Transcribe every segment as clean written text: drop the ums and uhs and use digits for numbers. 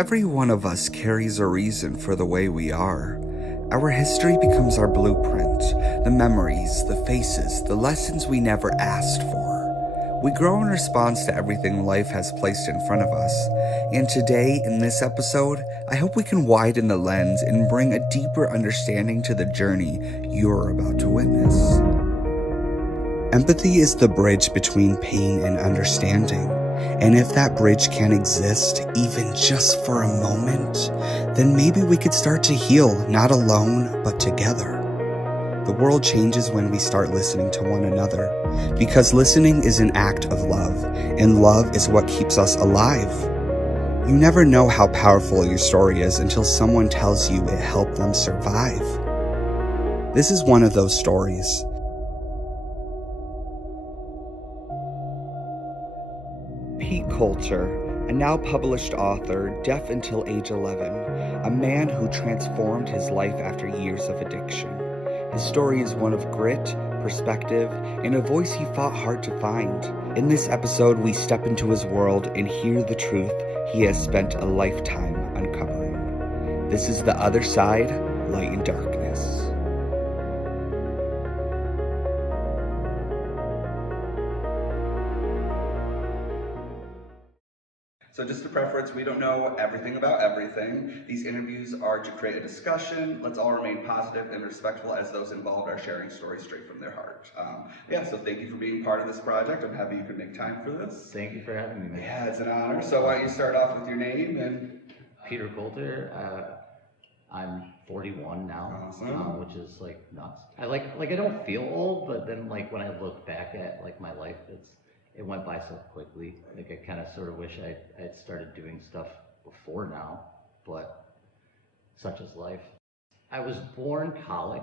Every one of us carries a reason for the way we are. Our history becomes our blueprint, the memories, the faces, the lessons we never asked for. We grow in response to everything life has placed in front of us. And today, in this episode, I hope we can widen the lens and bring a deeper understanding to the journey you're about to witness. Empathy is the bridge between pain and understanding. And if that bridge can exist, even just for a moment, then maybe we could start to heal, not alone, but together. The world changes when we start listening to one another, because listening is an act of love, and love is what keeps us alive. You never know how powerful your story is until someone tells you it helped them survive. This is one of those stories. Pete Colter, a now published author, deaf until age 11, a man who transformed his life after years of addiction. His story is one of grit, perspective, and a voice he fought hard to find. In this episode, we step into his world and hear the truth he has spent a lifetime uncovering. This is The Other Side, Light and Darkness. So just a preference, we don't know everything about everything. These interviews are to create a discussion. Let's all remain positive and respectful as those involved are sharing stories straight from their heart. So thank you for being part of this project. I'm happy you could make time for this. Thank you for having me, man. Yeah, it's an honor. So why don't you start off with your name and... Peter Colter. I'm 41 now, Awesome. which is like nuts. I don't feel old, but then like when I look back at like my life, it went by so quickly. Like I kind of sort of wish I had started doing stuff before now, but such is life. I was born colic,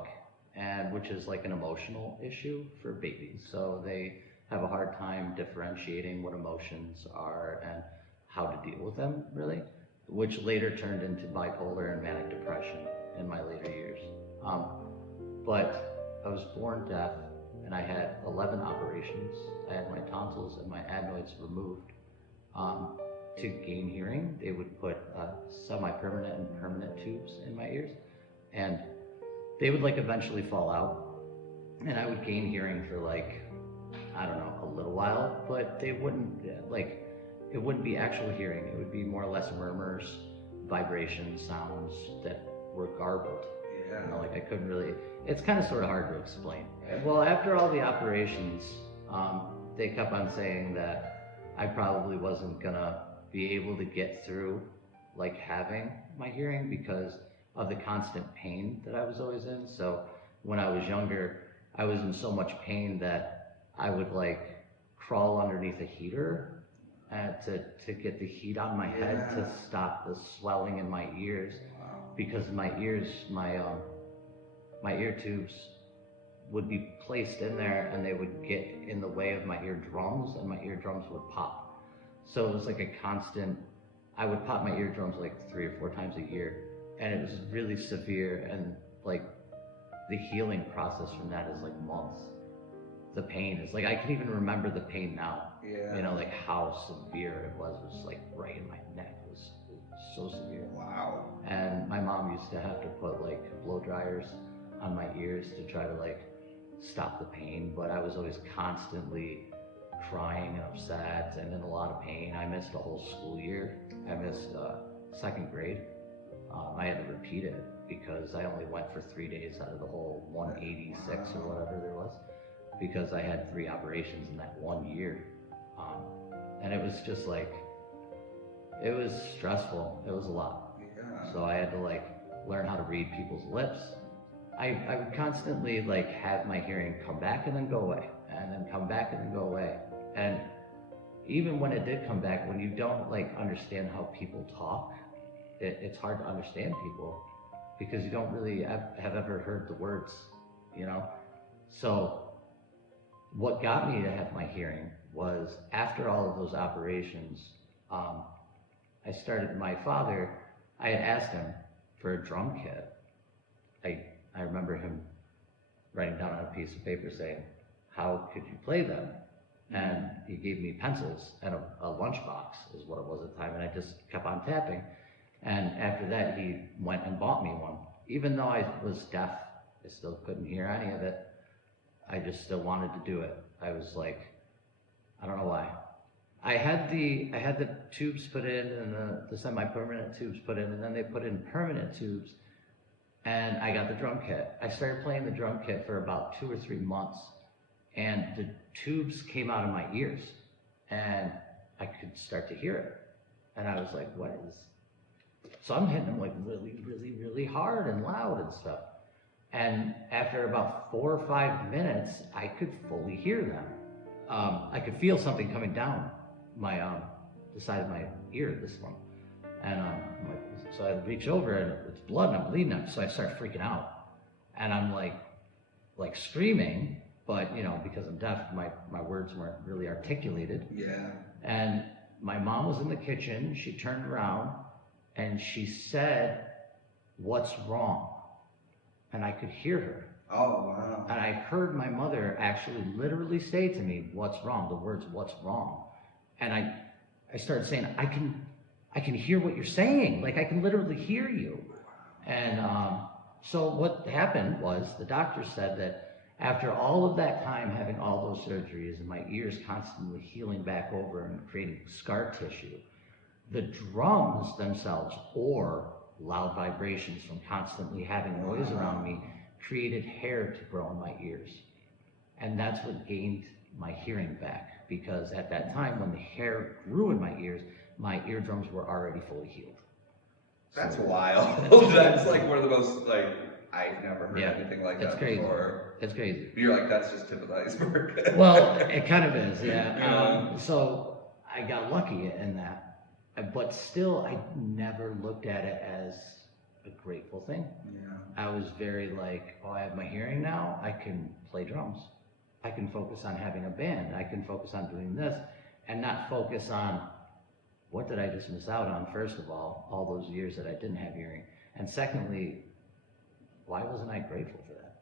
and which is like an emotional issue for babies. So they have a hard time differentiating what emotions are and how to deal with them, really, which later turned into bipolar and manic depression in my later years. But I was born deaf, and I had 11 operations. I had my tonsils and my adenoids removed. To gain hearing, they would put semi-permanent and permanent tubes in my ears, and they would like eventually fall out, and I would gain hearing for like, I don't know, a little while, but they wouldn't, it wouldn't be actual hearing. It would be more or less murmurs, vibrations, sounds that were garbled. Yeah. You know, like I couldn't really, it's kind of sort of hard to explain. Well, after all the operations, they kept on saying that I probably wasn't gonna be able to get through like having my hearing because of the constant pain that I was always in. So when I was younger, I was in so much pain that I would like crawl underneath a heater to get the heat on my head to stop the swelling in my ears, because my ears, my ear tubes would be placed in there and they would get in the way of my eardrums, and my eardrums would pop. So it was like a constant, I would pop my eardrums like 3 or 4 times a year, and it was really severe, and like the healing process from that is like months. The pain is like, I can even remember the pain now. Yeah. You know, like how severe it was. It was like right in my neck. It was so severe. Wow. And my mom used to have to put like blow dryers on my ears to try to like stop the pain, but I was always constantly crying and upset and in a lot of pain. I missed a whole school year. I missed 2nd grade. I had to repeat it because I only went for 3 days out of the whole 186 or whatever there was, because I had 3 operations in that 1 year. And it was just like, it was stressful. It was a lot. Yeah. So I had to like learn how to read people's lips. I would constantly like have my hearing come back and then go away, and then come back and then go away. And even when it did come back, when you don't like understand how people talk, it's hard to understand people because you don't really have ever heard the words, you know? So what got me to have my hearing was after all of those operations, I started, my father, I had asked him for a drum kit. I remember him writing down on a piece of paper saying, how could you play them? And he gave me pencils and a lunchbox is what it was at the time, and I just kept on tapping. And after that, he went and bought me one. Even though I was deaf, I still couldn't hear any of it. I just still wanted to do it. I was like, I don't know why. I had the tubes put in and the semi-permanent tubes put in, and then they put in permanent tubes, and I got the drum kit. I started playing the drum kit for about 2 or 3 months, and the tubes came out of my ears, and I could start to hear it. And I was like, what is... So I'm hitting them like really, really, really hard and loud and stuff. And after about 4 or 5 minutes, I could fully hear them. I could feel something coming down my the side of my ear, this one. And I'm like, so I reach over and it's blood and I'm bleeding out. So I start freaking out. And I'm like screaming, but you know, because I'm deaf, my words weren't really articulated. Yeah. And my mom was in the kitchen. She turned around and she said, "What's wrong?" And I could hear her. Oh, wow. And I heard my mother actually literally say to me, "What's wrong?" The words, "What's wrong?" And I started saying, I can hear what you're saying. Like, I can literally hear you. And so what happened was the doctor said that after all of that time having all those surgeries and my ears constantly healing back over and creating scar tissue, the drums themselves, or loud vibrations from constantly having noise around me, created hair to grow in my ears. And that's what gained my hearing back, because at that time when the hair grew in my ears, my eardrums were already fully healed. That's wild. That's like one of the most, like, I've never heard anything like that before. It's crazy. You're like, that's just tip of the iceberg. Well, it kind of is, yeah. So I got lucky in that, but still I never looked at it as a grateful thing. Yeah. I was very like, oh, I have my hearing now, I can play drums. I can focus on having a band. I can focus on doing this and not focus on what did I just miss out on, first of all those years that I didn't have hearing. And secondly, why wasn't I grateful for that?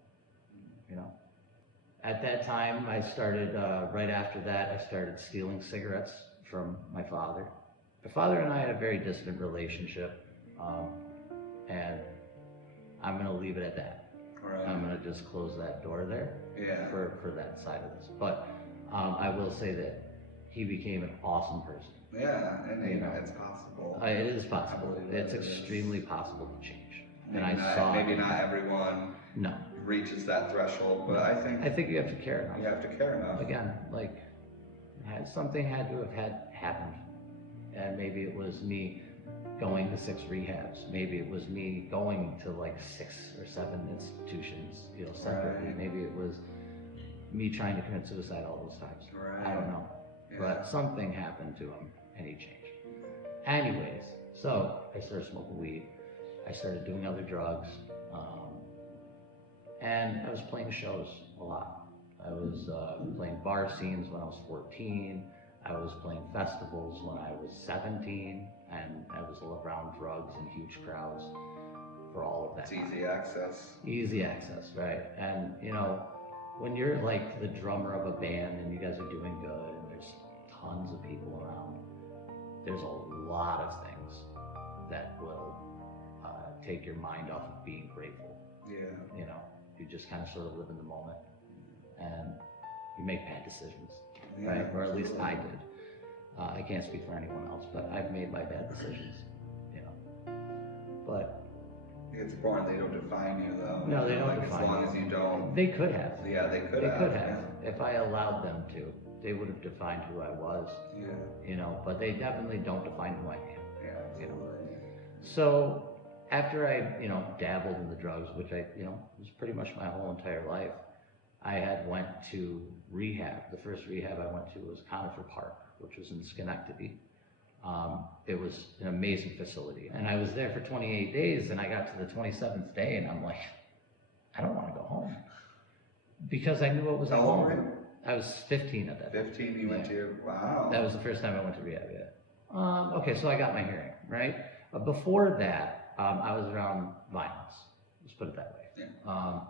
You know? At that time, I started, right after that, I started stealing cigarettes from my father. My father and I had a very distant relationship, and I'm gonna leave it at that. Right. I'm gonna just close that door there for that side of this. But I will say that he became an awesome person. Yeah, and you know, it's possible. It is possible. It's extremely possible to change. Maybe not everyone reaches that threshold, but I think you have to care enough. You have to care enough. Again, like something had to have happened, and maybe it was me going to 6 rehabs. Maybe it was me going to like 6 or 7 institutions, you know, separately. Right. Maybe it was me trying to commit suicide all those times. Right. I don't know. Yeah. But something happened to him and he changed. Anyways, so I started smoking weed. I started doing other drugs. And I was playing shows a lot. I was playing bar scenes when I was 14. I was playing festivals when I was 17, and I was around drugs and huge crowds for all of that. It's easy access. Easy access, right. And you know, when you're like the drummer of a band and you guys are doing good and there's tons of people around, there's a lot of things that will take your mind off of being grateful. Yeah. You know, you just kind of sort of live in the moment and you make bad decisions. Yeah, right, or at least I did. I can't speak for anyone else, but I've made my bad decisions, you know. But it's important they don't define you, though. No, they don't define you. As long as you don't. They could have. Yeah, they could have. Yeah. If I allowed them to, they would have defined who I was. Yeah. You know, but they definitely don't define who I am. Yeah. You know. So after I, you know, dabbled in the drugs, which I, you know, was pretty much my whole entire life, I had went to rehab. The first rehab I went to was Conifer Park, which was in Schenectady. It was an amazing facility. And I was there for 28 days, and I got to the 27th day, and I'm like, I don't want to go home. Because I knew it was at home. I was 15 at that time. 15, you went to, wow. That was the first time I went to rehab, yeah. Okay, so I got my hearing, right? Before that, I was around violence. Let's put it that way. Yeah.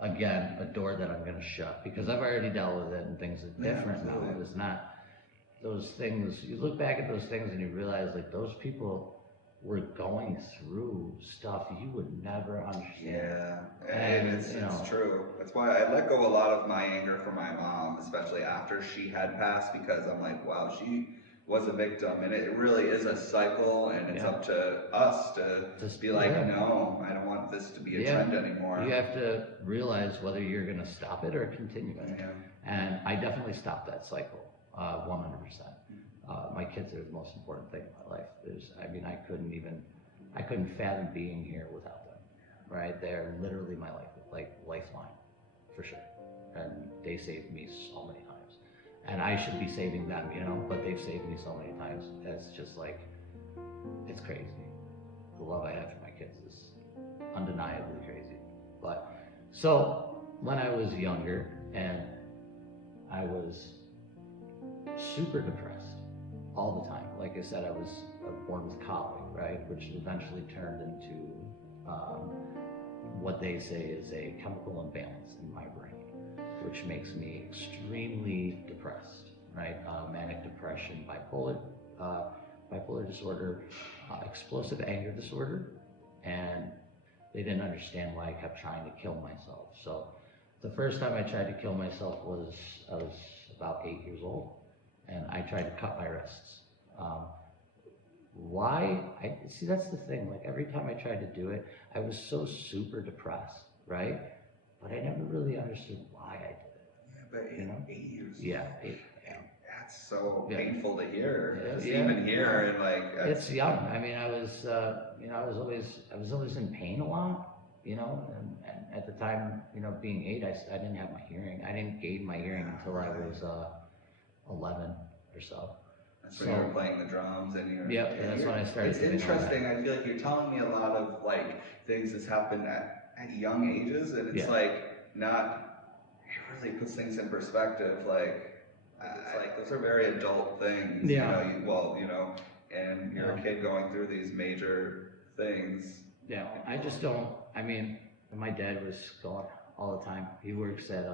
Again, a door that I'm going to shut because I've already dealt with it and things are different now. It is not those things. You look back at those things and you realize like those people were going through stuff you would never understand. Yeah, and it's true. That's why I let go a lot of my anger for my mom, especially after she had passed, because I'm like, wow, she was a victim, and it really is a cycle, and it's up to us to just be like, no, I don't want this to be a trend anymore. You have to realize whether you're going to stop it or continue it. Yeah. And I definitely stopped that cycle, 100%. My kids are the most important thing in my life. I couldn't fathom being here without them, right? They're literally my lifeline, for sure. And they saved me so many times. And I should be saving them, but they've saved me so many times. It's just like, it's crazy. The love I have for my kids is undeniably crazy. But, so, when I was younger, and I was super depressed all the time. Like I said, I was born with colic, right? Which eventually turned into what they say is a chemical imbalance in my brain, which makes me extremely depressed, right? Manic depression, bipolar disorder, explosive anger disorder, and they didn't understand why I kept trying to kill myself. So the first time I tried to kill myself I was about 8 years old, and I tried to cut my wrists. Why? See, that's the thing. Like, every time I tried to do it, I was so super depressed, right? But I never really understood why I did it. Yeah, but 8 years. Yeah. That's so painful to hear. Yeah. Even here, and like, it's young. I mean, I was always in pain a lot, and at the time, being 8, I didn't have my hearing. I didn't gain my hearing until I was 11 or so. That's when you were playing the drums, and that's when I started. It's interesting. I feel like you're telling me a lot of like things that's happened at young ages, and it's like not. It really puts things in perspective. Like, it's like those are very adult things. Yeah. And you're a kid going through these major things. Yeah. I just don't. I mean, my dad was gone all the time. He works at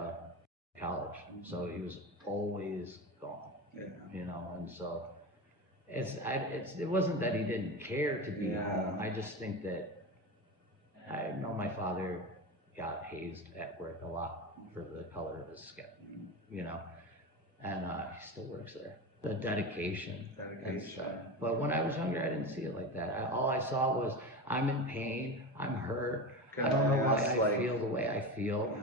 college, so he was always gone. Yeah. And so it wasn't that he didn't care to be home. I just think that I know my father got hazed at work a lot for the color of his skin, and he still works there. The dedication. And stuff. But when I was younger, I didn't see it like that. All I saw was, I'm in pain, I'm hurt, I don't know why I feel the way I feel.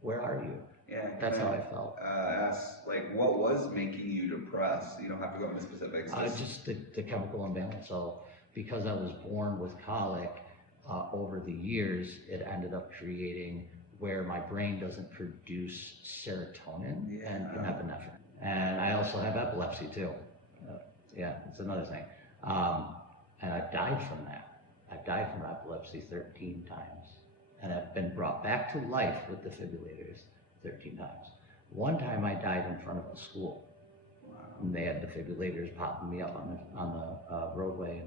Where are you? Yeah, that's how I felt. Ask, like, what was making you depressed? You don't have to go into specifics. Just the chemical imbalance. So, because I was born with colic, over the years, it ended up creating where my brain doesn't produce serotonin and epinephrine. And I also have epilepsy too. It's another thing. And I've died from that. I've died from epilepsy 13 times. And I've been brought back to life with defibrillators 13 times. One time I died in front of a school. And they had defibrillators popping me up on the roadway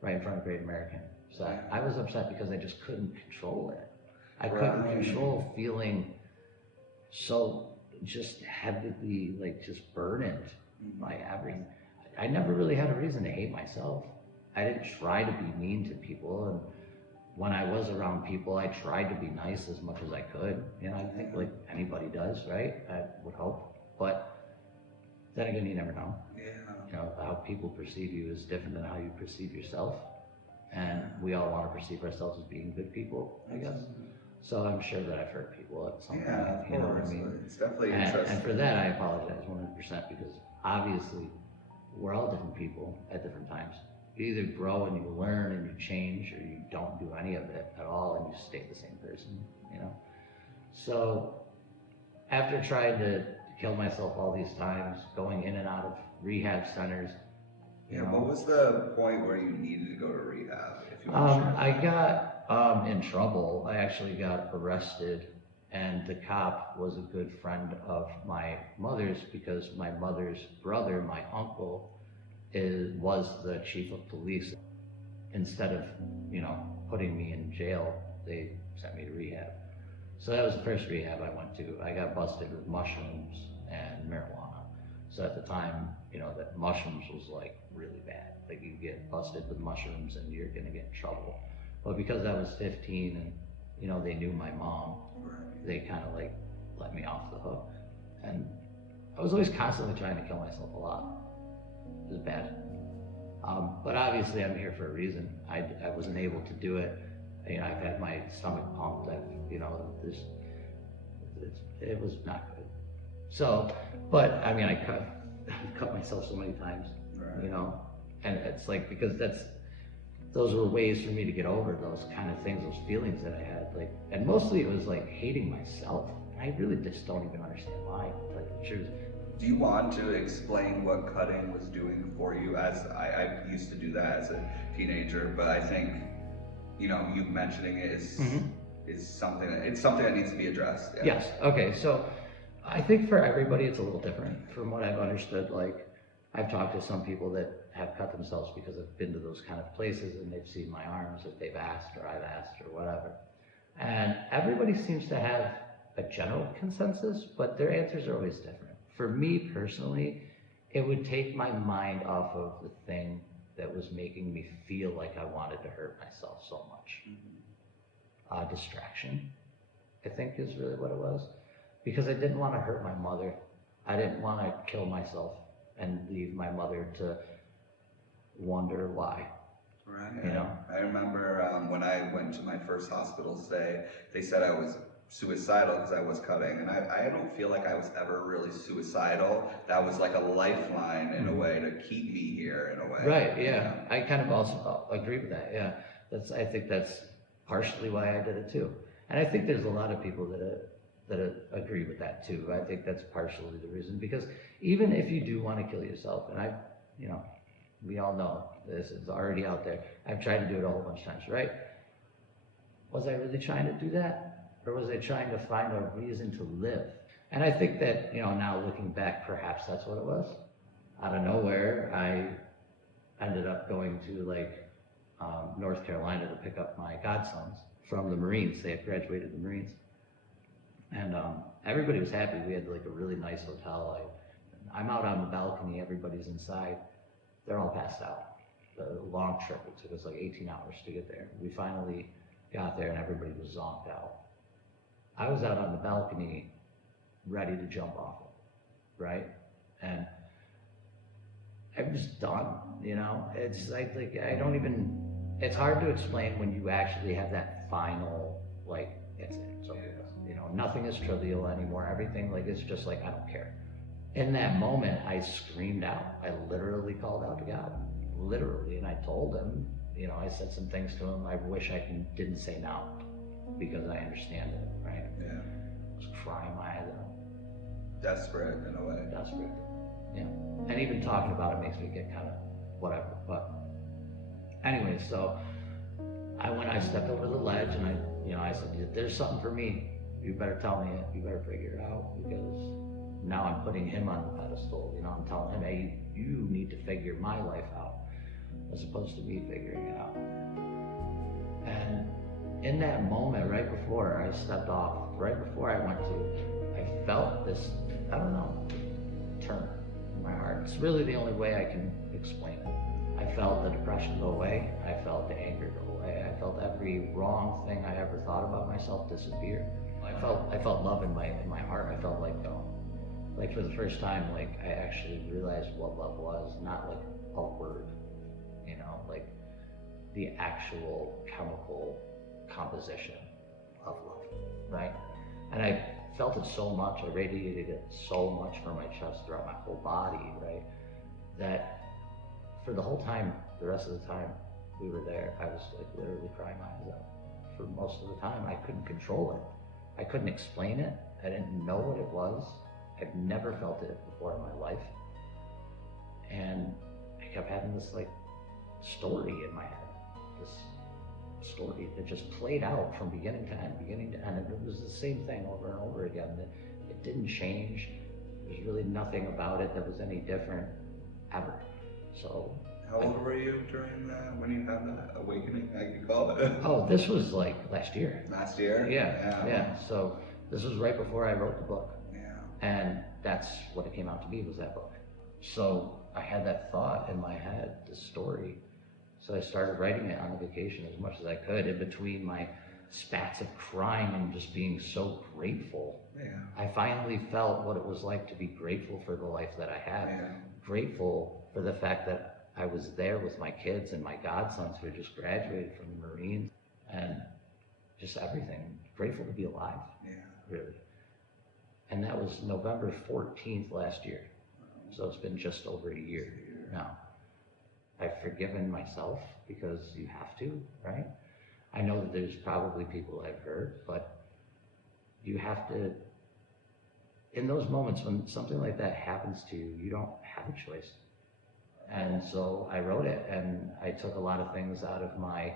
right in front of Great American. So I was upset because I just couldn't control it. I couldn't control feeling so just heavily, like, just burdened by everything. I never really had a reason to hate myself. I didn't try to be mean to people, and when I was around people, I tried to be nice as much as I could. I think like anybody does, right? I would hope. But then again, you never know. How people perceive you is different than how you perceive yourself. And we all want to perceive ourselves as being good people, I guess. So I'm sure that I've hurt people at some point. You know what I mean? It's definitely interesting. And for that, I apologize 100%, because obviously we're all different people at different times. You either grow and you learn and you change, or you don't do any of it at all and you stay the same person, So after trying to kill myself all these times, going in and out of rehab centers. What was the point where you needed to go to rehab? If you I got in trouble. I actually got arrested, and the cop was a good friend of my mother's, because my mother's brother, my uncle, was the chief of police. Instead of, putting me in jail, they sent me to rehab. So that was the first rehab I went to. I got busted with mushrooms and marijuana. So at the time, you know, that mushrooms was like really bad. Like you get busted with mushrooms and you're gonna get in trouble. But because I was 15 and, you know, they knew my mom, they kind of like let me off the hook. And I was always constantly trying to kill myself a lot. It was bad. But obviously I'm here for a reason. I wasn't able to do it. You know, I've had my stomach pumped. You know, it was not good. So, but I mean, I cut myself so many times, you know, and it's like, because those were ways for me to get over those kind of things, those feelings that I had, like, and mostly it was like hating myself. And I really just don't even understand why, to tell you the truth. Do you want to explain what cutting was doing for you? As I used to do that as a teenager, but I think, you know, you mentioning it is something that needs to be addressed. Yeah. Yes. Okay. So I think for everybody it's a little different. From what I've understood, like I've talked to some people that have cut themselves because I've been to those kind of places and they've seen my arms if they've asked or I've asked or whatever. And everybody seems to have a general consensus, but their answers are always different. For me personally, it would take my mind off of the thing that was making me feel like I wanted to hurt myself so much. Distraction, I think, is really what it was. Because I didn't want to hurt my mother. I didn't want to kill myself and leave my mother to wonder why. Right. You know? I remember when I went to my first hospital stay, they said I was suicidal because I was cutting, and I don't feel like I was ever really suicidal. That was like a lifeline in a way to keep me here in a way. Right, yeah. I kind of also agree with that, yeah. I think that's partially why I did it too. And I think there's a lot of people that agree with that too. I think that's partially the reason, because even if you do want to kill yourself, and you know, we all know this is already out there. I've tried to do it a whole bunch of times, right? Was I really trying to do that? Or was I trying to find a reason to live? And I think that, you know, now looking back, perhaps that's what it was. Out of nowhere, I ended up going to like North Carolina to pick up my godsons from the Marines. They had graduated the Marines. And everybody was happy. We had like a really nice hotel. I'm out on the balcony, everybody's inside. They're all passed out. The long trip, it took us like 18 hours to get there. We finally got there and everybody was zonked out. I was out on the balcony ready to jump off it, right? And I was done, you know? It's like I don't even, it's hard to explain when you actually have that final, like, it's it. So, you know, nothing is trivial anymore. Everything, like, it's just like, I don't care. In that moment, I screamed out. I literally called out to God, literally. And I told him, you know, I said some things to him I wish I didn't say now, because I understand it, right? Yeah. I was crying my eyes out. Desperate in a way. Desperate, yeah. And even talking about it makes me get kind of whatever. But anyway, so I stepped over the ledge and I said, there's something for me. You better tell me it. You better figure it out, because now I'm putting him on the pedestal. You know, I'm telling him, hey, you need to figure my life out, as opposed to me figuring it out. And in that moment, right before I stepped off, right before I went to, I felt this, I don't know, turn in my heart. It's really the only way I can explain it. I felt the depression go away. I felt the anger go away. I felt every wrong thing I ever thought about myself disappear. I felt love in my heart. I felt like for the first time, like I actually realized what love was, not like a word, you know, like the actual chemical composition of love, right? And I felt it so much, I radiated it so much from my chest throughout my whole body, right? That for the whole time, the rest of the time we were there, I was like literally crying my eyes out. For most of the time, I couldn't control it. I couldn't explain it. I didn't know what it was. I've never felt it before in my life. And I kept having this like story in my head, this story that just played out from beginning to end. And it was the same thing over and over again. It didn't change. There's really nothing about it that was any different ever. So. How old were you during that, when you had that awakening, I could call it? Oh, this was like last year. Last year? Yeah. So this was right before I wrote the book. Yeah. And that's what it came out to be, was that book. So I had that thought in my head, this story. So I started writing it on the vacation as much as I could, in between my spats of crying and just being so grateful. Yeah. I finally felt what it was like to be grateful for the life that I had. Yeah. Grateful for the fact that I was there with my kids and my godsons who had just graduated from the Marines, and just everything. Grateful to be alive, really. And that was November 14th last year. So it's been just over a year now. I've forgiven myself because you have to, right? I know that there's probably people I've hurt, but you have to, in those moments when something like that happens to you, you don't have a choice. And so I wrote it, and I took a lot of things out of my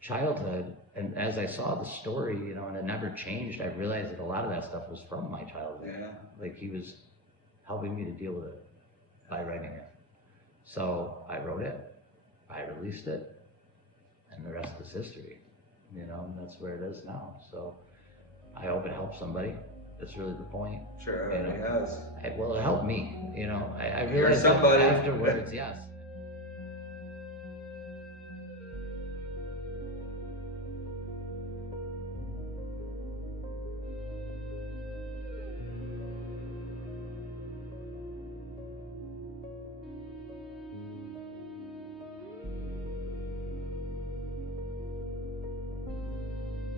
childhood. And as I saw the story, you know, and it never changed, I realized that a lot of that stuff was from my childhood. Yeah. Like he was helping me to deal with it by writing it. So I wrote it, I released it, and the rest is history, you know, and that's where it is now. So I hope it helps somebody. That's really the point. Sure, it has. Well, it helped me, you know. I You're realized somebody. that afterwards, yes.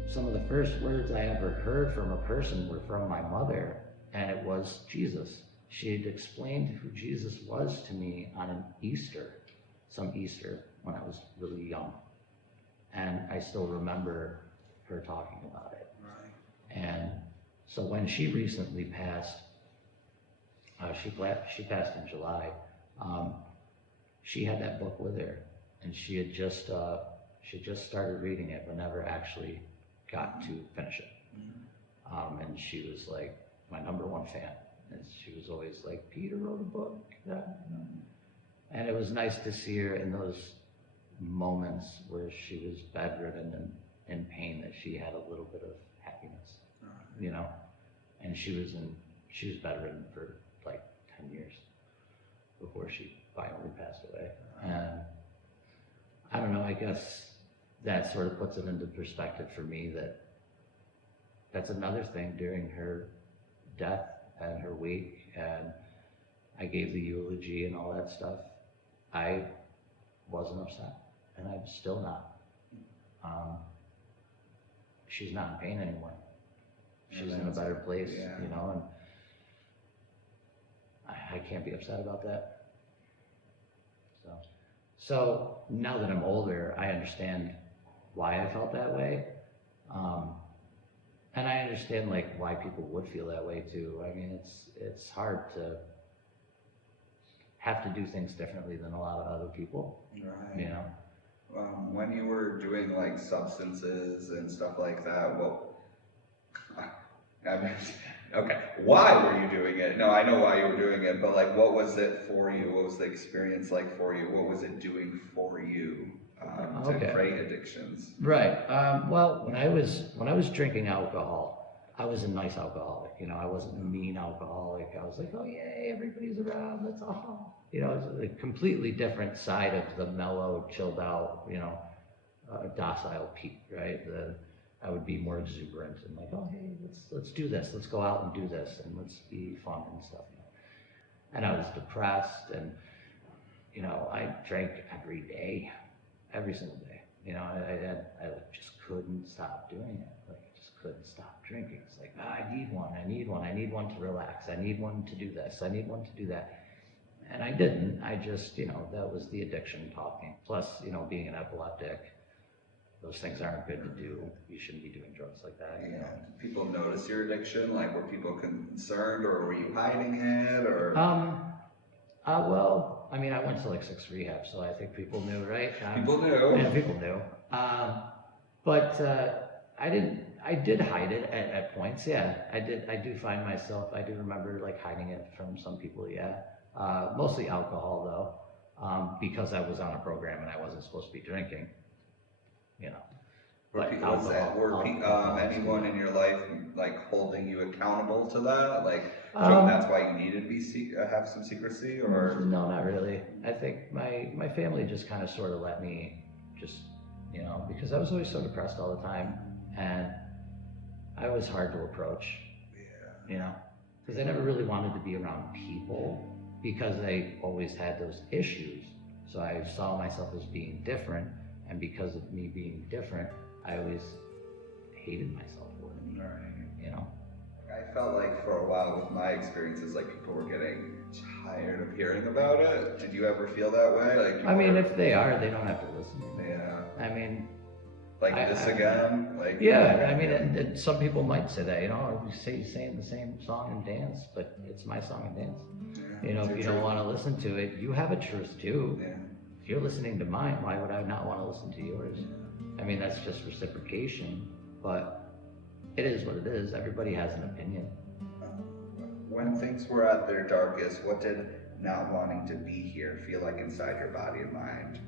Some of the first words I ever heard from a person were from my mother, and it was Jesus. She had explained who Jesus was to me on an Easter, some Easter when I was really young. And I still remember her talking about it. Right. And so when she recently passed, she passed in July, she had that book with her, and she had just started reading it but never actually got to finish it. And she was like my #1 fan. And she was always like, Peter wrote a book. And it was nice to see her in those moments where she was bedridden and in pain, that she had a little bit of happiness, you know? And she was bedridden for like 10 years before she finally passed away. And I don't know, I guess that sort of puts it into perspective for me that that's another thing during her death and her week, and I gave the eulogy and all that stuff. I wasn't upset, and I'm still not. She's not in pain anymore. She's in a better place, you know, and I can't be upset about that. So now that I'm older, I understand why I felt that way. And I understand like why people would feel that way too. I mean, it's hard to have to do things differently than a lot of other people, Right. you know? When you were doing like substances and stuff like that, I mean, okay, why were you doing it? No, I know why you were doing it, but like, what was it for you? What was the experience like for you? What was it doing for you to create addictions? Right. Well, when I was drinking alcohol, I was a nice alcoholic. You know, I wasn't a mean alcoholic. I was like, oh yay, everybody's around. Let's all. You know, it's a completely different side of the mellow, chilled out, you know, docile Pete, right? I would be more exuberant and like, oh hey, let's do this. Let's go out and do this, and let's be fun and stuff. And I was depressed, and you know, I drank every day, every single day. You know, I just couldn't stop doing it. Like I just couldn't stop drinking. It's like, oh, I need one to relax. I need one to do this. I need one to do that. And I didn't. I just, you know, that was the addiction talking. Plus, you know, being an epileptic, those things aren't good to do. You shouldn't be doing drugs like that. You know? People notice your addiction? Like, were people concerned, or were you hiding it, or? Well, I mean, I went to like 6 rehabs, so I think people knew, right? People knew. Yeah, people knew. But I did hide it at points. Yeah, I did. I do find myself. I do remember like hiding it from some people. Yeah, mostly alcohol though, because I was on a program and I wasn't supposed to be drinking. You know, Anyone in your life like holding you accountable to that? Like, that's why you needed to be have some secrecy, or no, not really. I think my family just kind of sort of let me just, you know, because I was always so depressed all the time, and I was hard to approach. Yeah. You know, because I never really wanted to be around people because I always had those issues. So I saw myself as being different, and because of me being different, I always hated myself for it. Right. You know? I felt like for a while with my experiences, like people were getting tired of hearing about it. Did you ever feel that way? Like, I mean, if they are, they don't have to listen. Yeah. I mean, like this again? Like, yeah, I mean, and some people might say that, you know, you saying the same song and dance, but it's my song and dance. Yeah, you know, if you don't want to listen to it, you have a truth too. Yeah. If you're listening to mine, why would I not want to listen to yours? Yeah. I mean, that's just reciprocation, but it is what it is. Everybody has an opinion. When things were at their darkest, what did not wanting to be here feel like inside your body and mind?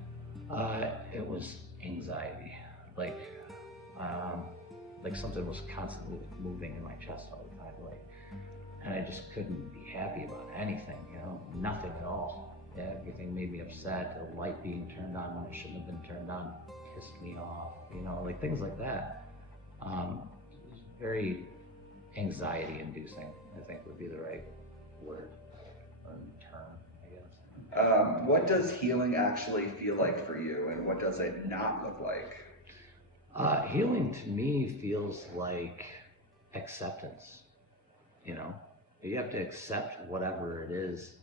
It was anxiety. Like something was constantly moving in my chest all the time, like, and I just couldn't be happy about anything, you know, nothing at all. Yeah, everything made me upset. The light being turned on when it shouldn't have been turned on pissed me off, you know, like things like that. It was very anxiety inducing, I think would be the right word or term, I guess. What does healing actually feel like for you, and what does it not look like? Healing to me feels like acceptance, you know? You have to accept whatever it is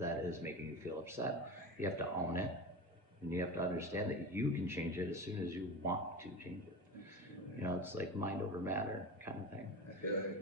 that is making you feel upset. You have to own it, and you have to understand that you can change it as soon as you want to change it. You know, it's like mind over matter kind of thing.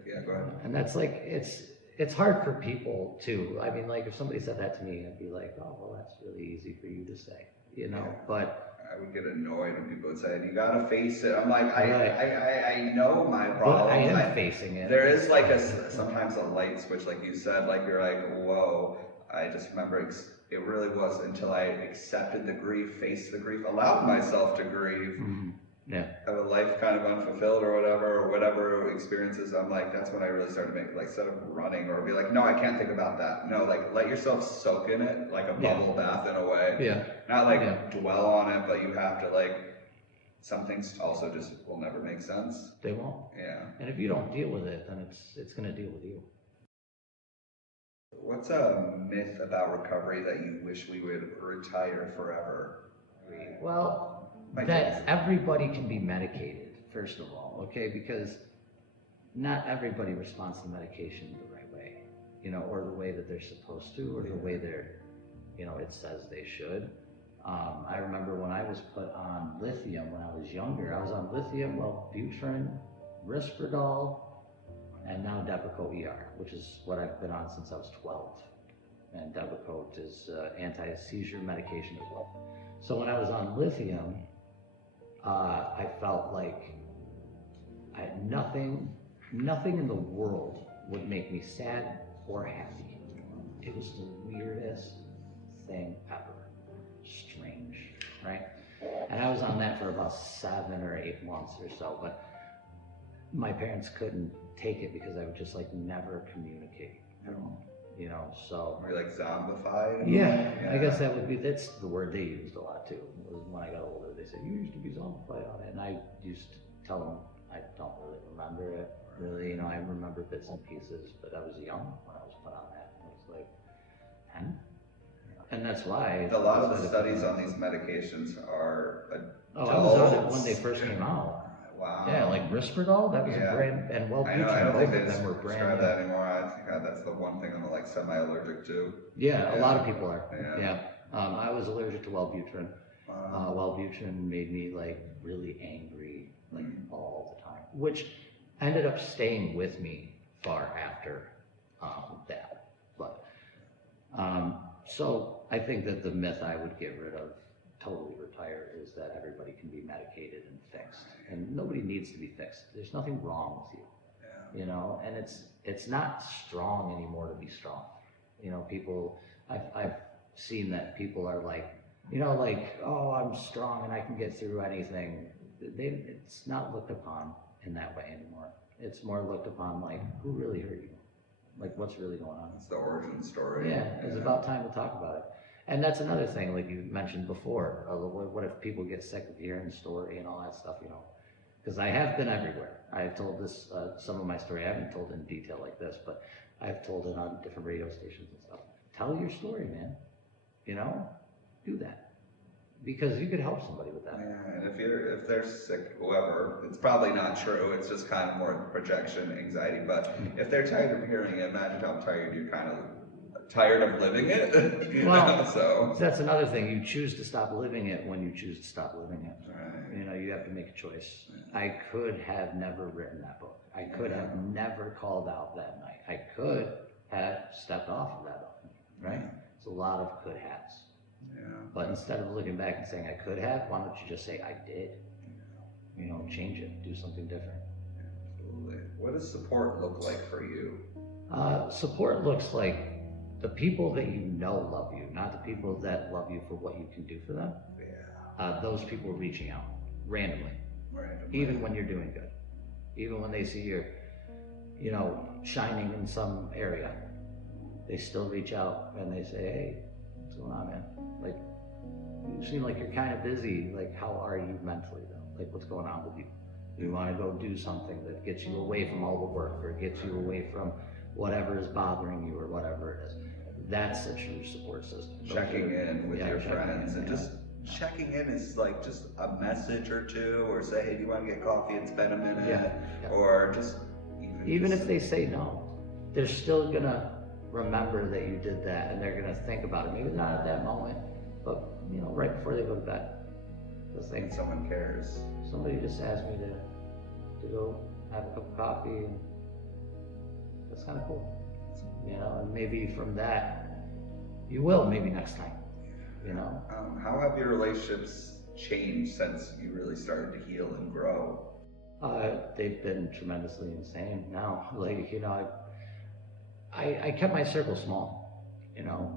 Yeah, go ahead. And that's like, it's hard for people too. I mean, like if somebody said that to me, I'd be like, oh, well, that's really easy for you to say, you know, yeah. But I would get annoyed when people would say, you gotta face it. I'm like, I know my problems. I am facing it. There is like sometimes a light switch, like you said, like you're like, whoa. I just remember it really was until I accepted the grief, faced the grief, allowed myself to grieve. Mm-hmm. Yeah. Have a life kind of unfulfilled or whatever experiences. I'm like, that's when I really started making, like, instead of running or be like, no, I can't think about that. No, like, let yourself soak in it, like a bubble bath in a way. Yeah. Not like dwell on it, but you have to, like, some things also just will never make sense. They won't. Yeah. And if you don't deal with it, then it's going to deal with you. What's a myth about recovery that you wish we would retire forever? Well, that everybody can be medicated, first of all, okay? Because not everybody responds to medication the right way, you know, or the way that they're supposed to, or the way they're, you know, it says they should. I remember when I was put on lithium when I was younger, I was on lithium, Wellbutrin, Risperdal, and now Depakote ER, which is what I've been on since I was 12. And Depakote is anti-seizure medication as well. So when I was on lithium, I felt like I had nothing in the world would make me sad or happy. It was the weirdest thing ever. Strange, right? And I was on that for about 7 or 8 months or so, but my parents couldn't take it because I would just like never communicate at all. You know, so were you like zombified? Yeah, I guess that's the word they used a lot too. When I got older, they said you used to be zombified on it, and I used to tell them I don't really remember it. Really, you know, I remember bits and pieces, but I was young when I was put on that. I was like 10, and that's why a lot of the studies on these medications are adults. Oh, I was on it when they first came out. Wow. Yeah, like Risperdal, that was a brand, and Wellbutrin, I don't think they them were brand new. that anymore. I think that's the one thing I'm like semi-allergic to. Yeah, a lot of people are. Yeah. I was allergic to Wellbutrin. Wellbutrin made me like really angry, like all the time, which ended up staying with me far after that. But so I think that the myth I would get rid of, totally retire, is that everybody can be medicated and fixed, and nobody needs to be fixed. There's nothing wrong with you, you know, and it's not strong anymore to be strong. You know, people, I've seen that people are like, you know, like, oh, I'm strong and I can get through anything. it's not looked upon in that way anymore. It's more looked upon like, who really hurt you? Like, what's really going on? It's the origin story. Yeah, it's about time to talk about it. And that's another thing, like you mentioned before. What if people get sick of hearing the story and all that stuff, you know? Because I have been everywhere. I've told this, some of my story, I haven't told it in detail like this, but I've told it on different radio stations and stuff. Tell your story, man. You know? Do that. Because you could help somebody with that. Yeah, and if they're sick, whoever, it's probably not true. It's just kind of more projection, anxiety. But if they're tired of hearing it, imagine how tired you're kind of tired of living it. you know? So that's another thing. You choose to stop living it when you choose to stop living it. Right. You know, you have to make a choice. Yeah. I could have never written that book. I could have never called out that night. I could have stepped off of that book, right? It's a lot of could haves. Yeah. But instead of looking back and saying I could have, why don't you just say I did? You know, change it, do something different. Absolutely. What does support look like for you? Support looks like the people that you know love you, not the people that love you for what you can do for them. Yeah. Those people reaching out randomly, even when you're doing good, even when they see you're, you know, shining in some area, they still reach out and they say, hey, what's going on, man? Like, you seem like you're kind of busy. Like, how are you mentally though? Like, what's going on with you? You want to go do something that gets you away from all the work or gets you away from whatever is bothering you or whatever it is. That's a true support system. Checking in with your friends and just checking in is like just a message or two, or say, hey, do you want to get coffee and spend a minute? Or just even if they say no, they're still gonna remember that you did that, and they're gonna think about it. Maybe not at that moment, but you know, right before they go to bed. They'll think someone cares. Somebody just asked me to go have a cup of coffee, and that's kind of cool. You know, and maybe from that, you will maybe next time. You know. How have your relationships changed since you really started to heal and grow? They've been tremendously insane now. Like, you know, I kept my circle small. You know,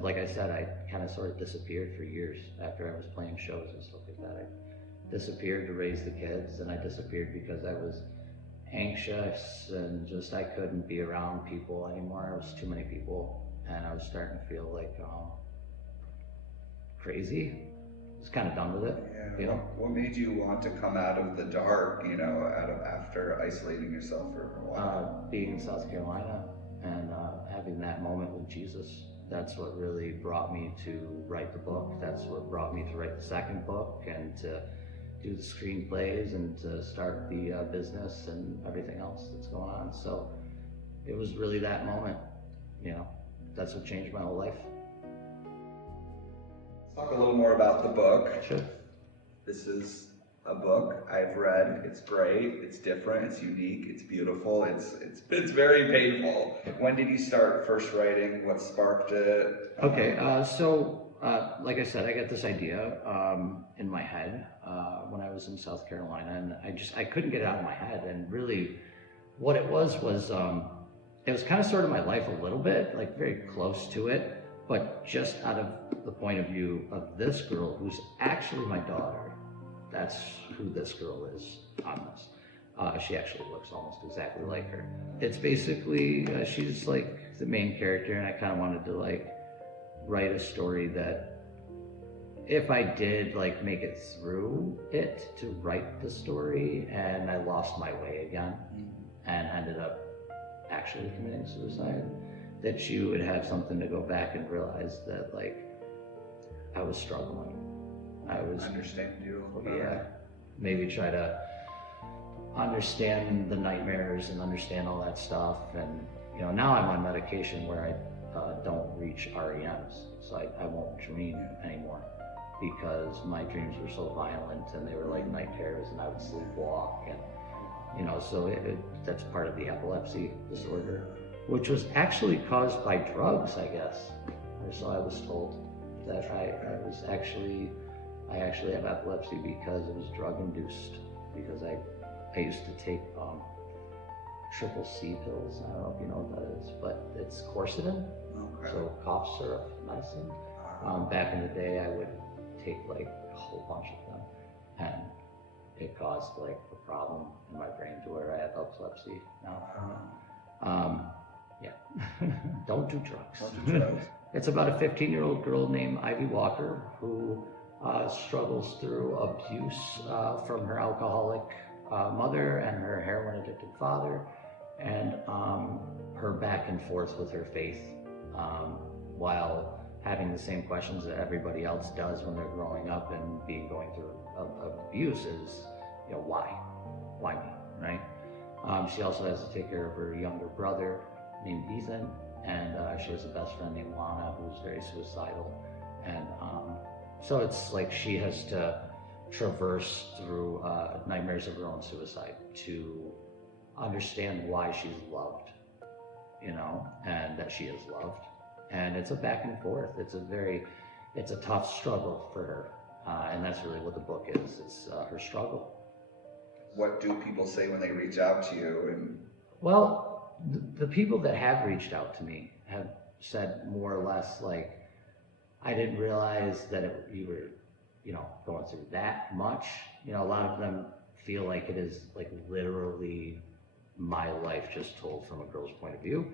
like I said, I kind of sort of disappeared for years after I was playing shows and stuff like that. I disappeared to raise the kids, and I disappeared because I was anxious and just I couldn't be around people anymore. It was too many people, and I was starting to feel like crazy. I was kind of done with it. Yeah. You know? What made you want to come out of the dark? You know, after isolating yourself for a while. Being in South Carolina and having that moment with Jesus. That's what really brought me to write the book. That's what brought me to write the second book and to do the screenplays and to start the business and everything else that's going on. So it was really that moment, you know, that's what changed my whole life. Let's talk a little more about the book. Sure. This is a book I've read. It's great, it's different, it's unique, it's beautiful, it's very painful. When did you start first writing? What sparked it? Okay, like I said, I got this idea in my head when I was in South Carolina, and I couldn't get it out of my head. And really, what it was it was kind of sort of my life a little bit, like very close to it, but just out of the point of view of this girl who's actually my daughter. That's who this girl is on this. She actually looks almost exactly like her. It's basically she's like the main character, and I kind of wanted to like write a story that if I did like make it through it to write the story and I lost my way again and ended up actually committing suicide, that she would have something to go back and realize that like I was struggling. I was understand you. Maybe try to understand the nightmares and understand all that stuff. And you know, now I'm on medication where I don't reach REMs, so I won't dream anymore because my dreams were so violent and they were like night terrors, and I would sleepwalk, and you know, so that's part of the epilepsy disorder, which was actually caused by drugs, I guess, or so I was told. That I actually have epilepsy because it was drug induced, because I used to take triple C pills. I don't know if you know what that is, but it's quercetin, so cough syrup medicine. Back in the day, I would take like a whole bunch of them, and it caused like a problem in my brain to where I have epilepsy now from it. Yeah, don't do drugs. Don't do drugs. It's about a 15-year-old girl named Ivy Walker who struggles through abuse from her alcoholic mother and her heroin-addicted father, and her back and forth with her faith, while having the same questions that everybody else does when they're growing up and going through abuse is, why me, right? She also has to take care of her younger brother named Ethan, and she has a best friend named Lana who's very suicidal, and so it's like she has to traverse through nightmares of her own suicide to understand why she's loved, and that she is loved. And it's a back and forth. It's a tough struggle for her. And that's really what the book is. It's her struggle. What do people say when they reach out to you? Well, the people that have reached out to me have said more or less like, I didn't realize that you were, going through that much. A lot of them feel like it is like literally my life just told from a girl's point of view,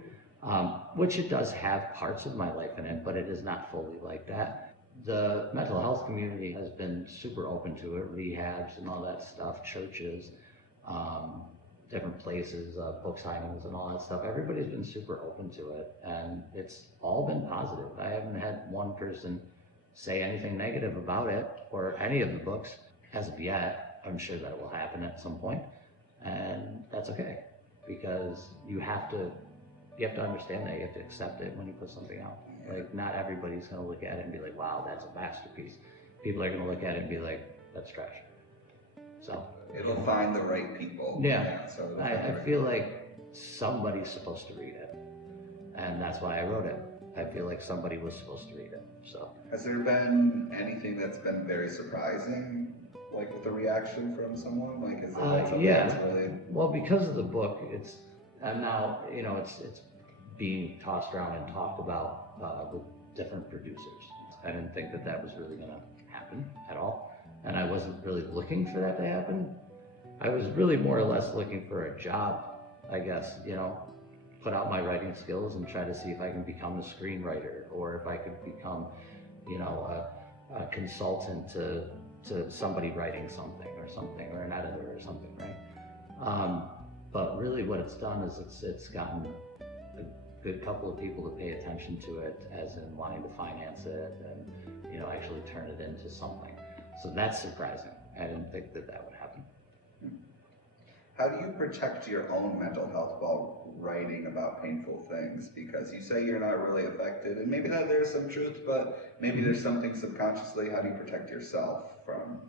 which it does have parts of my life in it, but it is not fully like that. The mental health community has been super open to it, rehabs and all that stuff, churches, different places, book signings and all that stuff. Everybody's been super open to it, and it's all been positive. I haven't had one person say anything negative about it or any of the books as of yet. I'm sure that will happen at some point, and that's okay, because you have to understand that. You have to accept it when you put something out. Like, not everybody's going to look at it and be like, wow, that's a masterpiece. People are going to look at it and be like, that's trash. So it'll find the right people. Yeah. So I feel like somebody's supposed to read it, and that's why I wrote it. I feel like somebody was supposed to read it. So has there been anything that's been very surprising, like with the reaction from someone? Like, is it something that's really... Well, because of the book, it's being tossed around and talked about with different producers. I didn't think that was really going to happen at all, and I wasn't really looking for that to happen. I was really more or less looking for a job, I guess, put out my writing skills and try to see if I can become a screenwriter, or if I could become, a consultant to somebody writing something, or an editor or something, right? But really what it's done is it's gotten a good couple of people to pay attention to it, as in wanting to finance it and, actually turn it into something. So that's surprising. I didn't think that would happen. How do you protect your own mental health while writing about painful things? Because you say you're not really affected, and maybe that there's some truth, but maybe there's something subconsciously. How do you protect yourself from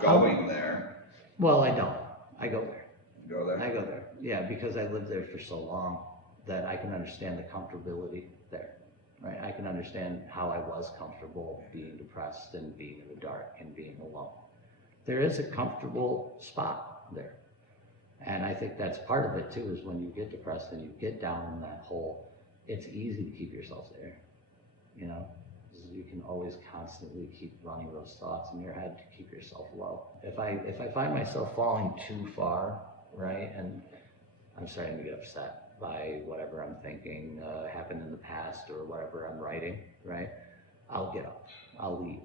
going there? Well, I don't. I go there. You go there? I go there. Yeah, because I lived there for so long that I can understand the comfortability there, right? I can understand how I was comfortable being depressed and being in the dark and being alone. There is a comfortable spot there. And I think that's part of it too, is when you get depressed and you get down in that hole, it's easy to keep yourself there, you can always constantly keep running those thoughts in your head to keep yourself low. If I find myself falling too far, right, and I'm starting to get upset by whatever I'm thinking happened in the past or whatever I'm writing, right, I'll get up, I'll leave.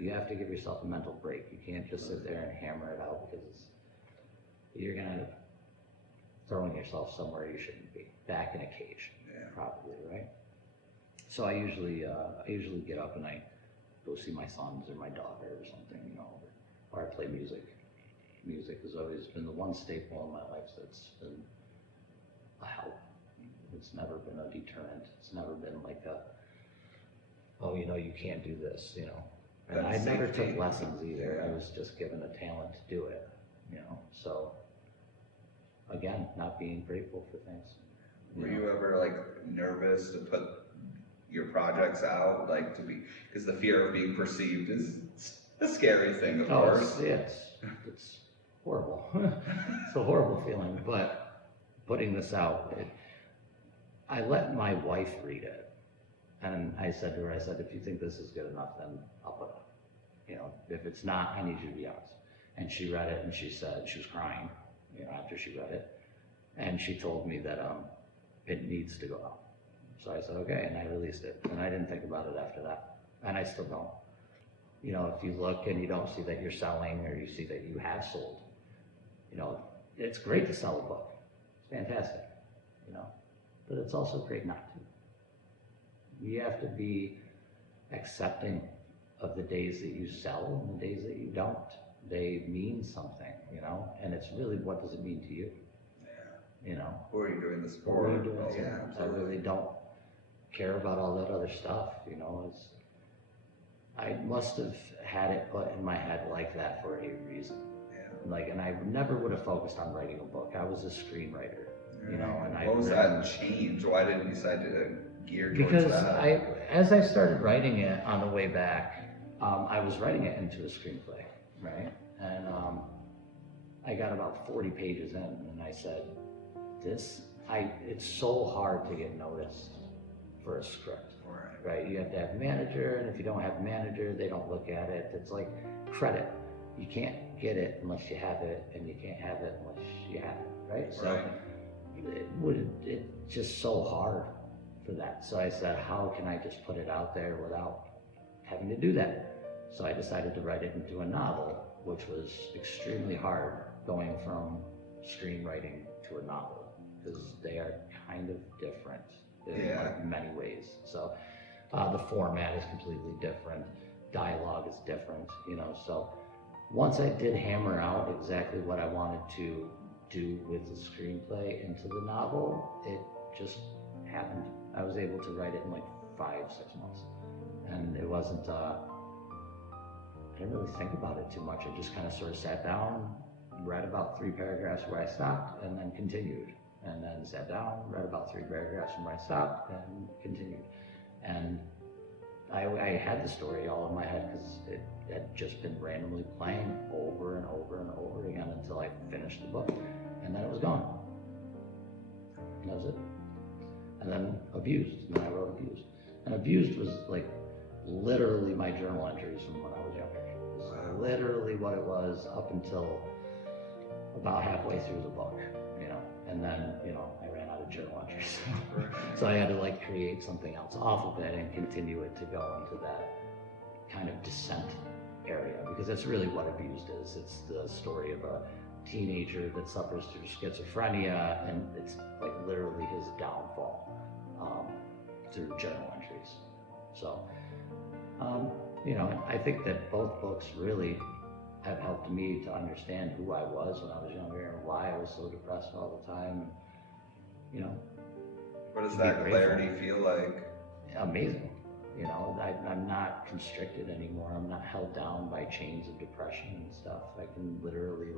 You have to give yourself a mental break. You can't just sit there and hammer it out, because you're going to end up throwing yourself somewhere you shouldn't be, back in a cage, probably, right? So I usually get up and I go see my sons or my daughter or something, or I play music. Music has always been the one staple in my life that's been a help. It's never been a deterrent. It's never been like you can't do this, And I never took lessons either. I was just given a talent to do it, So again, not being grateful for things. Were you ever nervous to put your projects out, because the fear of being perceived is a scary thing, of course. It's horrible. It's a horrible feeling, but putting this out, I let my wife read it, and I said to her, if you think this is good enough, then I'll put it. If it's not, I need you to be honest. And she read it and she said, she was crying, after she read it. And she told me that it needs to go out. So I said, okay, and I released it. And I didn't think about it after that. And I still don't. If you look and you don't see that you're selling, or you see that you have sold, it's great to sell a book. It's fantastic, but it's also great not to. You have to be accepting of the days that you sell and the days that you don't. They mean something, and it's really, what does it mean to you? Who are you doing this for? What are you doing this for? I really don't care about all that other stuff, I must have had it put in my head like that for a reason. And I never would have focused on writing a book. I was a screenwriter, and what was that change? Why didn't you decide to gear towards because that? As I started writing it on the way back, I was writing it into a screenplay, right? And I got about 40 pages in, and I said, it's so hard to get noticed for a script, right? You have to have a manager, and if you don't have a manager, they don't look at it. It's like credit. You can't get it unless you have it, and you can't have it unless you have it, right? So it's just so hard for that. So I said, how can I just put it out there without having to do that? So I decided to write it into a novel, which was extremely hard, going from screenwriting to a novel, because they are kind of different in many ways. So the format is completely different, dialogue is different, so once I did hammer out exactly what I wanted to do with the screenplay into the novel, it just happened. I was able to write it in like 5-6 months, and it wasn't I didn't really think about it too much. I just kind of sort of sat down, read about 3 paragraphs where I stopped, and then continued. And then sat down, read about 3 paragraphs from where I stopped, and continued. And I had the story all in my head because it had just been randomly playing over and over and over again until I finished the book. And then it was gone. And that was it. And then Abused. And then I wrote Abused. And Abused was like literally my journal entries from when I was younger. It was literally what it was up until about halfway through the book, and then, I ran out of journal entries. So I had to create something else off of it and continue it to go into that kind of descent area, because that's really what Abused is. It's the story of a teenager that suffers through schizophrenia, and it's literally his downfall through journal entries. So, I think that both books really have helped me to understand who I was when I was younger and why I was so depressed all the time. What does that clarity feel like? Amazing. I'm not constricted anymore. I'm not held down by chains of depression and stuff. I can literally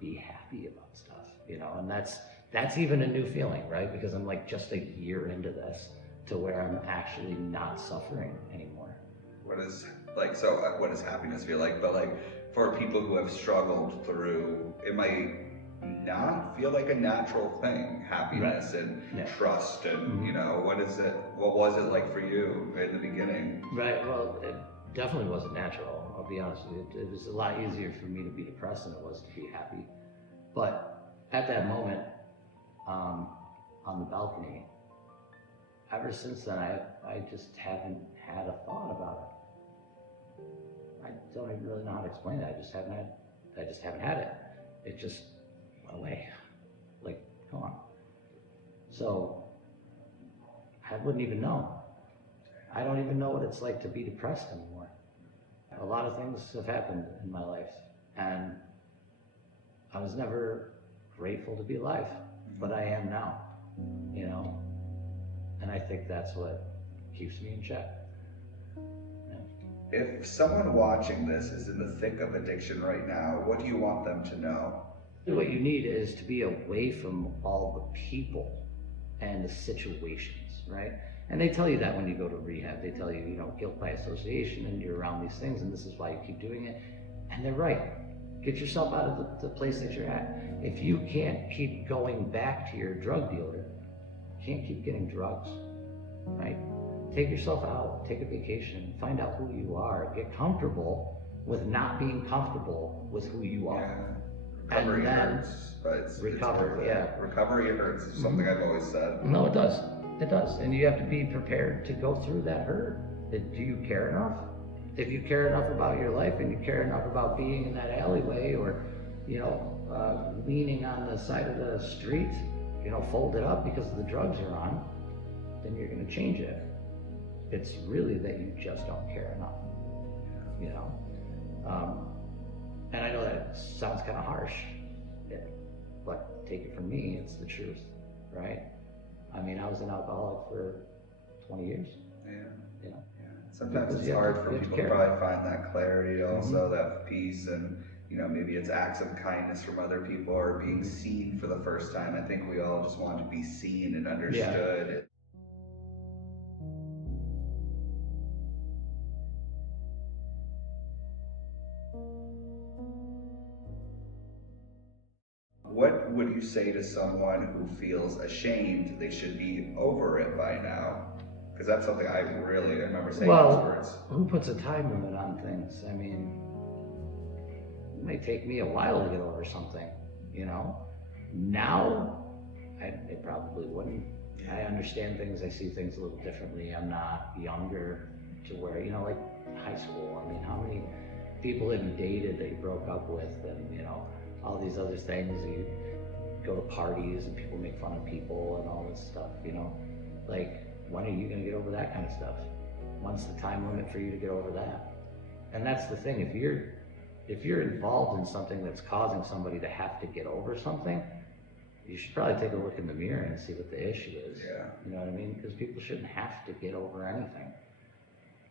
be happy about stuff, and that's even a new feeling, right? Because I'm just a year into this to where I'm actually not suffering anymore. What does happiness feel like? But for people who have struggled through, it might not feel like a natural thing, happiness and trust and, what was it like for you in the beginning? Right, well, it definitely wasn't natural, I'll be honest with you. It was a lot easier for me to be depressed than it was to be happy. But at that moment, on the balcony, ever since then, I just haven't had a thought about it. I don't even really know how to explain it. I just haven't had it. It just went away. Come on. So I wouldn't even know. I don't even know what it's like to be depressed anymore. A lot of things have happened in my life, and I was never grateful to be alive, but I am now, and I think that's what keeps me in check. If someone watching this is in the thick of addiction right now, what do you want them to know? What you need is to be away from all the people and the situations, right? And they tell you that when you go to rehab. They tell you, guilt by association, and you're around these things, and this is why you keep doing it. And they're right. Get yourself out of the place that you're at. If you can't keep going back to your drug dealer, you can't keep getting drugs, right? Take yourself out, take a vacation, find out who you are, get comfortable with not being comfortable with who you are. Yeah. Recovery hurts, but it's recovery, yeah. Recovery hurts is something I've always said. No, it does. It does. And you have to be prepared to go through that hurt. Do you care enough? If you care enough about your life and you care enough about being in that alleyway or, leaning on the side of the street, folded up because the drugs are on, then you're going to change it. It's really that you just don't care enough, and I know that sounds kind of harsh, but take it from me, it's the truth, right? I mean, I was an alcoholic for 20 years. Yeah. Sometimes it's hard for people to probably find that clarity also, that peace, and maybe it's acts of kindness from other people or being seen for the first time. I think we all just want to be seen and understood. Yeah. What would you say to someone who feels ashamed they should be over it by now? Because that's something I remember saying those words. Who puts a time limit on things? I mean, it may take me a while to get over something, Now, it probably wouldn't. I understand things, I see things a little differently. I'm not younger to where, like high school. I mean, how many people have you dated that you broke up with and, all these other things. You go to parties and people make fun of people and all this stuff, Like, when are you going to get over that kind of stuff? When's the time limit for you to get over that? And that's the thing, if you're involved in something that's causing somebody to have to get over something, you should probably take a look in the mirror and see what the issue is. Yeah. You know what I mean? Because people shouldn't have to get over anything.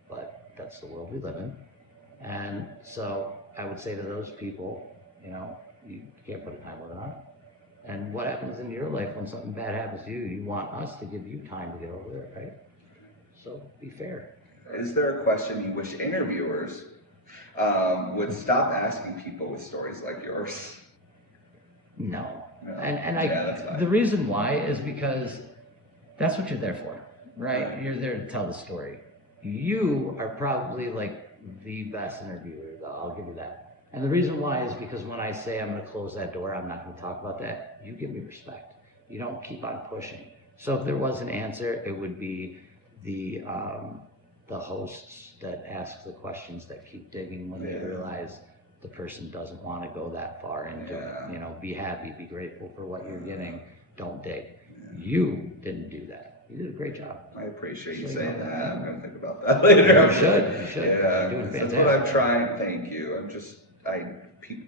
But that's the world we live in. And so I would say to those people, you can't put a time limit on it. And what happens in your life when something bad happens to you, you want us to give you time to get over it, right? So be fair. Is there a question you wish interviewers would stop asking people with stories like yours? No. And that's fine. The reason why is because that's what you're there for, right? You're there to tell the story. You are probably like the best interviewer, though, I'll give you that. And the reason why is because when I say I'm going to close that door, I'm not going to talk about that, you give me respect. You don't keep on pushing. So if there was an answer, it would be the hosts that ask the questions that keep digging when they realize the person doesn't want to go that far into it. Be happy, be grateful for what you're getting, don't dig. You didn't do that. You did a great job. I appreciate you saying that. I'm going to think about that later. You should. Yeah, that's what I'm trying. Thank you.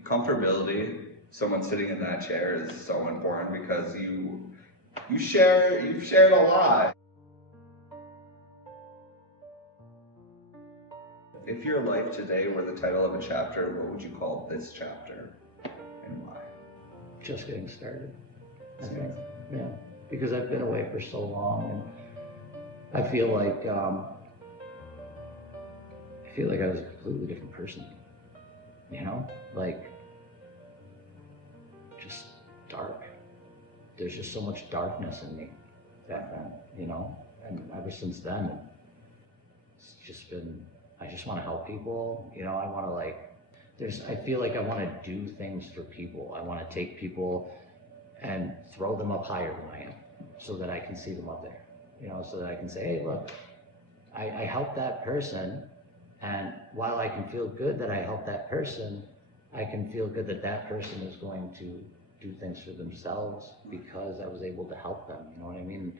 Comfortability, someone sitting in that chair is so important because you've shared a lot. If your life today were the title of a chapter, what would you call this chapter and why? Just getting started. I think. Yeah. Because I've been away for so long and I feel like I was a completely different person. Like just dark. There's just so much darkness in me back then, and ever since then, it's just been, I just want to help people, I want to I feel like I want to do things for people. I want to take people and throw them up higher than I am so that I can see them up there, so that I can say, hey, look, I helped that person. And while I can feel good that I helped that person, I can feel good that that person is going to do things for themselves because I was able to help them, you know what I mean?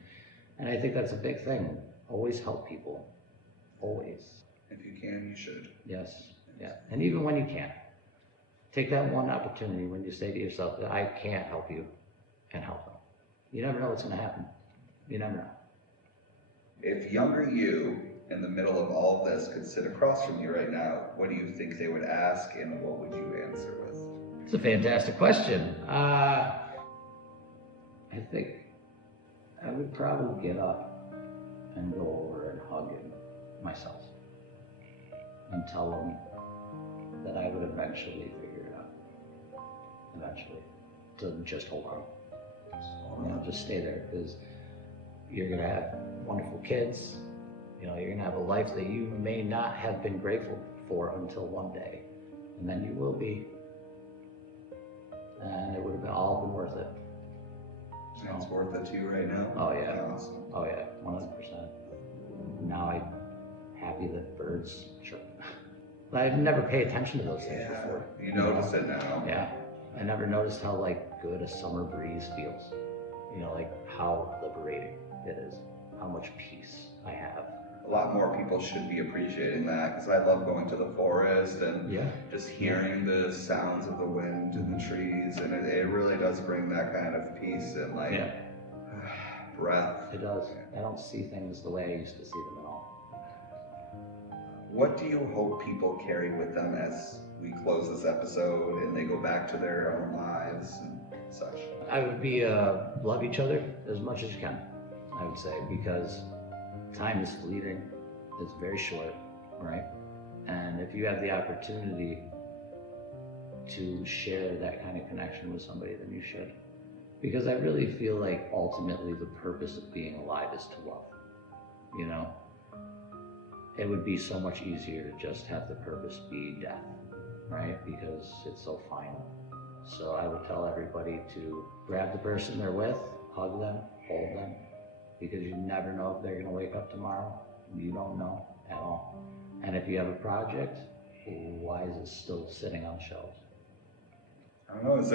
And I think that's a big thing. Always help people. Always. If you can, you should. Yes. Yeah. And even when you can't, take that one opportunity when you say to yourself that I can't help you and help them. You never know what's going to happen. You never know. If younger you in the middle of all of this could sit across from you right now, what do you think they would ask and what would you answer with? It's a fantastic question. I think I would probably get up and go over and hug him myself and tell him that I would eventually figure it out. Eventually. To just hold on. Just stay there because you're going to have wonderful kids. You're going to have a life that you may not have been grateful for until one day. and then you will be. And it would have all been worth it. So, and it's worth it to you right now? Oh yeah. Awesome. Oh yeah, 100%. Now I'm happy that birds chirp. I never pay attention to those things before. You notice it now. Yeah. I never noticed how like good a summer breeze feels. You know, like how liberating it is, how much peace I have. A lot more people should be appreciating that, because I love going to the forest and just hearing the sounds of the wind in the trees, and it really does bring that kind of peace and like breath. It does. I don't see things the way I used to see them at all. What do you hope people carry with them as we close this episode and they go back to their own lives and such? I would be love each other as much as you can, I would say, because time is fleeting. It's very short, right? And if you have the opportunity to share that kind of connection with somebody, then you should. Because I really feel like ultimately the purpose of being alive is to love, you know? It would be so much easier to just have the purpose be death, right? Because it's so final. So I would tell everybody to grab the person they're with, hug them, hold them, because you never know if they're gonna wake up tomorrow. You don't know at all. And if you have a project, why is it still sitting on shelves? I don't know, is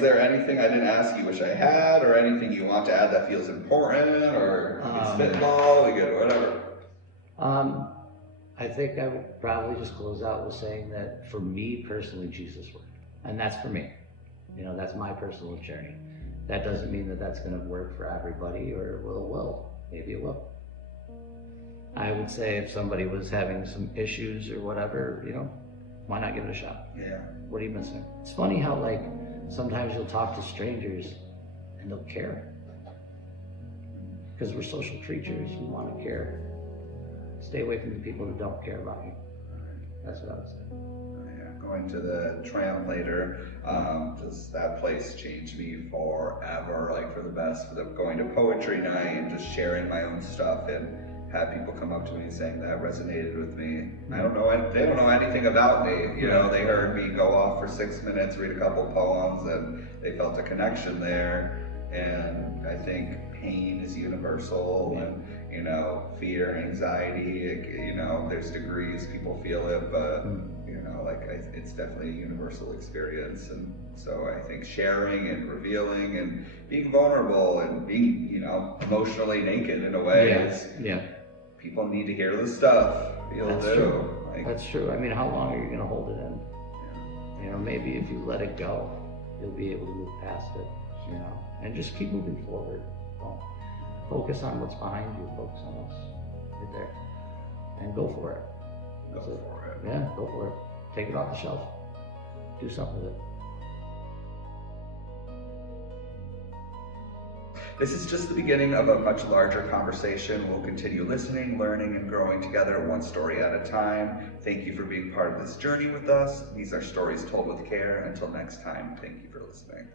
there anything I didn't ask you which I had, or anything you want to add that feels important, or spitball, we could, whatever. I think I would probably just close out with saying that for me personally, Jesus worked. And that's for me. You know, that's my personal journey. That doesn't mean that that's gonna work for everybody, or it will. Maybe it will. I would say if somebody was having some issues or whatever, you know, why not give it a shot? Yeah. What are you missing? It's funny how like sometimes you'll talk to strangers and they'll care. Because we're social creatures, we want to care. Stay away from the people who don't care about you. That's what I would say. Yeah, going to the Triumphalator, just that place changed me forever, like for the best. Going to poetry night and just sharing my own stuff and have people come up to me saying that resonated with me. They don't know anything about me. You know, they heard me go off for 6 minutes, read a couple poems, and they felt a connection there. And I think pain is universal, and you know, fear, anxiety. You know, there's degrees, people feel it, but you know, like it's definitely a universal experience. And so I think sharing and revealing and being vulnerable and being, you know, emotionally naked in a way is. People need to hear this stuff. That's true. Like, that's true. I mean, how long are you going to hold it in? Yeah. You know, maybe if you let it go, you'll be able to move past it, you know, and just keep moving forward. Don't focus on what's behind you, focus on what's right there. And go for it. Go for it. Yeah, go for it. Take it off the shelf. Do something with it. This is just the beginning of a much larger conversation. We'll continue listening, learning, and growing together one story at a time. Thank you for being part of this journey with us. These are stories told with care. Until next time, thank you for listening.